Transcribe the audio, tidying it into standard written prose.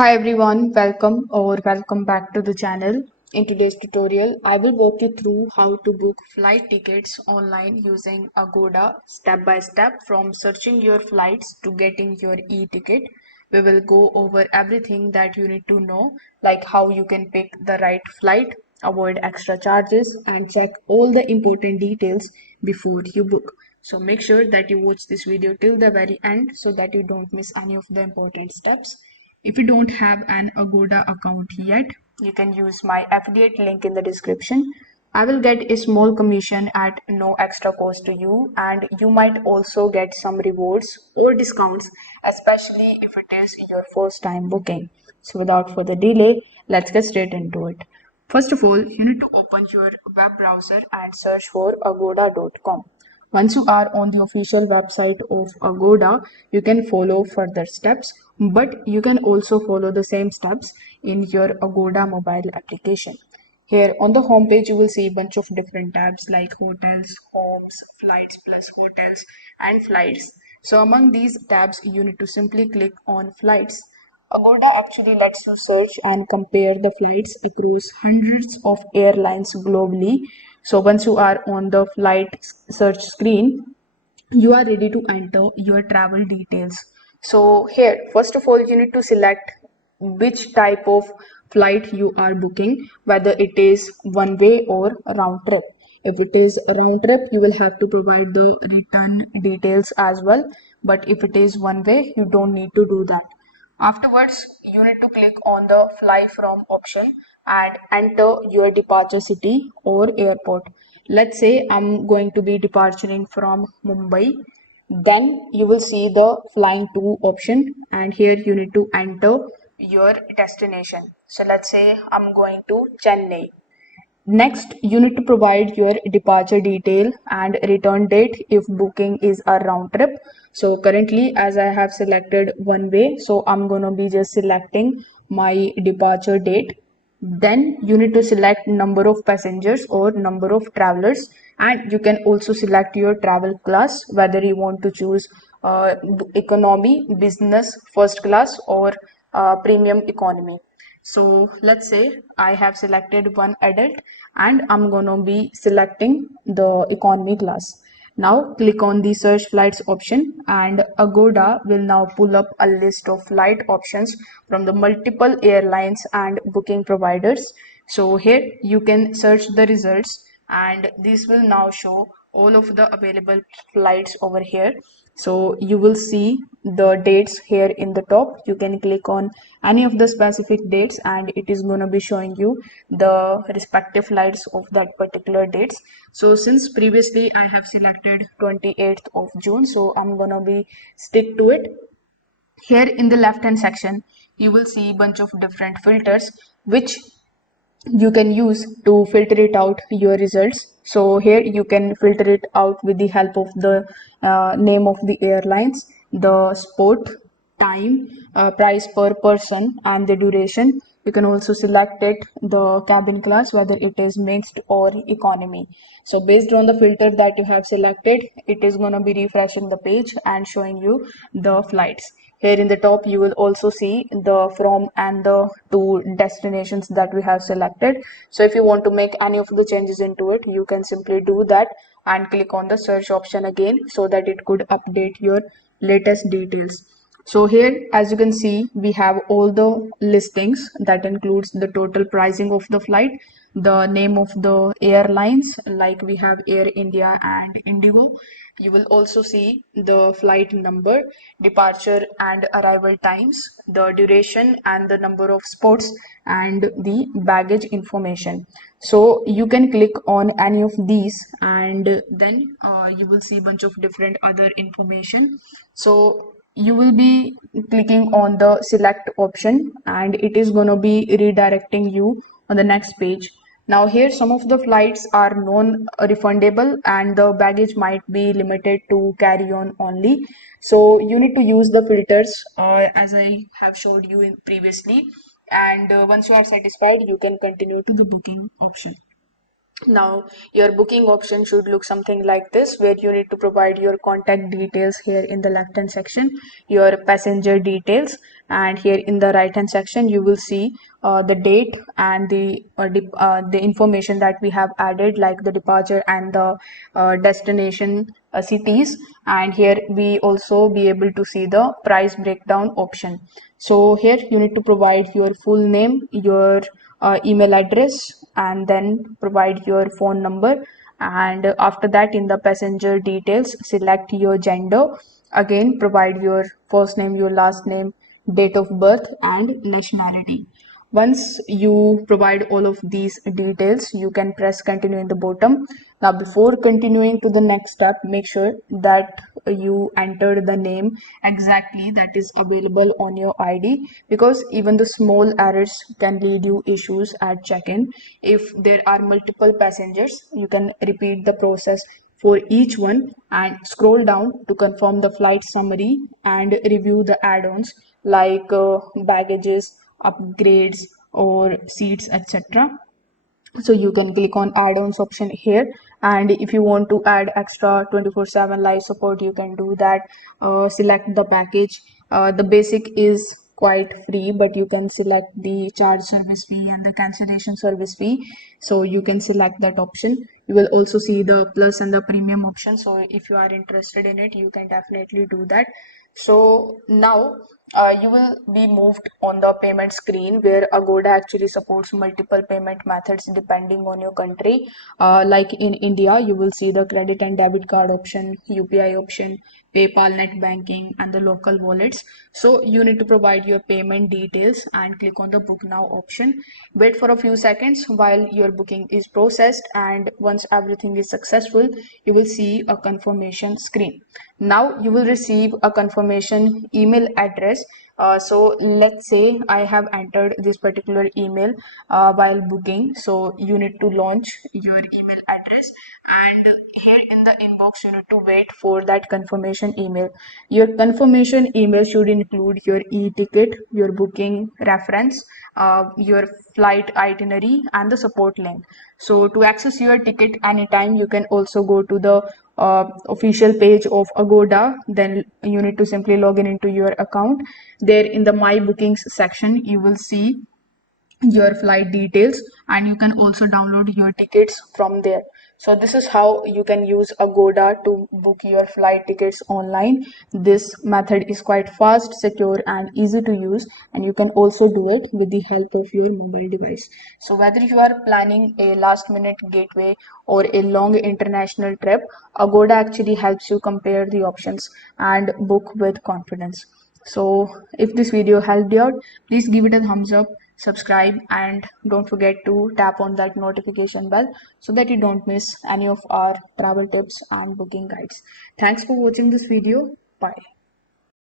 Hi everyone, welcome back to the channel. In today's tutorial, I will walk you through how to book flight tickets online using Agoda step by step from searching your flights to getting your e-ticket. We will go over everything that you need to know, like how you can pick the right flight, avoid extra charges, and check all the important details before you book. So make sure that you watch this video till the very end so that you don't miss any of the important steps. If you don't have an Agoda account yet, you can use my affiliate link in the description. I will get a small commission at no extra cost to you, and you might also get some rewards or discounts, especially if it is your first time booking. So, without further delay, let's get straight into it. First of all, you need to open your web browser and search for agoda.com. Once you are on the official website of Agoda, you can follow further steps, but you can also follow the same steps in your Agoda mobile application. Here on the home page, you will see a bunch of different tabs like hotels, homes, flights plus hotels, and flights. So among these tabs, you need to simply click on flights. Agoda actually lets you search and compare the flights across hundreds of airlines globally. So once you are on the flight search screen, you are ready to enter your travel details. So here, first of all, you need to select which type of flight you are booking, whether it is one way or round trip. If it is a round trip, you will have to provide the return details as well. But if it is one way, you don't need to do that. Afterwards, you need to click on the fly from option and enter your departure city or airport. Let's say I'm going to be departing from Mumbai. Then you will see the flying to option, and here you need to enter your destination. So let's say I'm going to Chennai. Next, you need to provide your departure detail and return date if booking is a round trip. So currently, as I have selected one way, so I'm gonna be just selecting my departure date. Then you need to select number of passengers or number of travelers, and you can also select your travel class, whether you want to choose economy, business, first class, or premium economy. So let's say I have selected one adult and I'm gonna be selecting the economy class. Now click on the search flights option, and Agoda will now pull up a list of flight options from the multiple airlines and booking providers. So here you can search the results, and this will now show all of the available flights over here. So you will see the dates here in the top. You can click on any of the specific dates and it is going to be showing you the respective flights of that particular dates. So since previously I have selected 28th of June, so I'm going to be stick to it. Here in the left hand section, you will see a bunch of different filters which you can use to filter it out your results. So here you can filter it out with the help of the name of the airlines, the sport, time, price per person, and the duration. You can also select it the cabin class, whether it is mixed or economy. So based on the filter that you have selected, it is going to be refreshing the page and showing you the flights. Here in the top, you will also see the from and the to destinations that we have selected. So if you want to make any of the changes into it, you can simply do that and click on the search option again so that it could update your latest details. So here, as you can see, we have all the listings that includes the total pricing of the flight, the name of the airlines, like we have Air India and Indigo. You will also see the flight number, departure and arrival times, the duration and the number of spots, and the baggage information. So you can click on any of these, and then you will see a bunch of different other information. So you will be clicking on the select option and it is going to be redirecting you on the next page. Now here some of the flights are non-refundable and the baggage might be limited to carry on only. So you need to use the filters as I have showed you in previously, and once you are satisfied you can continue to the booking option. Now, your booking option should look something like this, where you need to provide your contact details here in the left hand section, your passenger details, and here in the right hand section, you will see the date and the information that we have added, like the departure and the destination cities. And here we also be able to see the price breakdown option. So here you need to provide your full name, your email address, and then provide your phone number. And after that, in the passenger details, select your gender. Again, provide your first name, your last name, date of birth, and nationality. Once you provide all of these details, you can press continue in the bottom. Now, before continuing to the next step, make sure that you enter the name exactly that is available on your ID, because even the small errors can lead you issues at check-in. If there are multiple passengers, you can repeat the process for each one and scroll down to confirm the flight summary and review the add-ons like baggages, upgrades, or seats, etc. So you can click on add-ons option here, and if you want to add extra 24/7 live support, you can do that. Select the package. The basic is quite free, but you can select the charge service fee and the cancellation service fee, so you can select that option. You will also see the plus and the premium option, so if you are interested in it, you can definitely do that. So now you will be moved on the payment screen, where Agoda actually supports multiple payment methods depending on your country. Like in India, you will see the credit and debit card option, UPI option, PayPal, net banking, and the local wallets. So you need to provide your payment details and click on the book now option. Wait for a few seconds while your booking is processed, and once everything is successful, you will see a confirmation screen. Now you will receive a confirmation email address. So let's say I have entered this particular email while booking. So you need to launch your email address, and here in the inbox you need to wait for that confirmation email. Your confirmation email should include your e-ticket, your booking reference, your flight itinerary, and the support link. So to access your ticket anytime, you can also go to the official page of Agoda. Then you need to simply log in into your account. There in the My Bookings section, you will see your flight details, and you can also download your tickets from there. So this is how you can use Agoda to book your flight tickets online. This method is quite fast, secure, and easy to use, and you can also do it with the help of your mobile device. So whether you are planning a last minute gateway or a long international trip, Agoda actually helps you compare the options and book with confidence. So if this video helped you out, please give it a thumbs up, subscribe, and don't forget to tap on that notification bell so that you don't miss any of our travel tips and booking guides. Thanks for watching this video. Bye.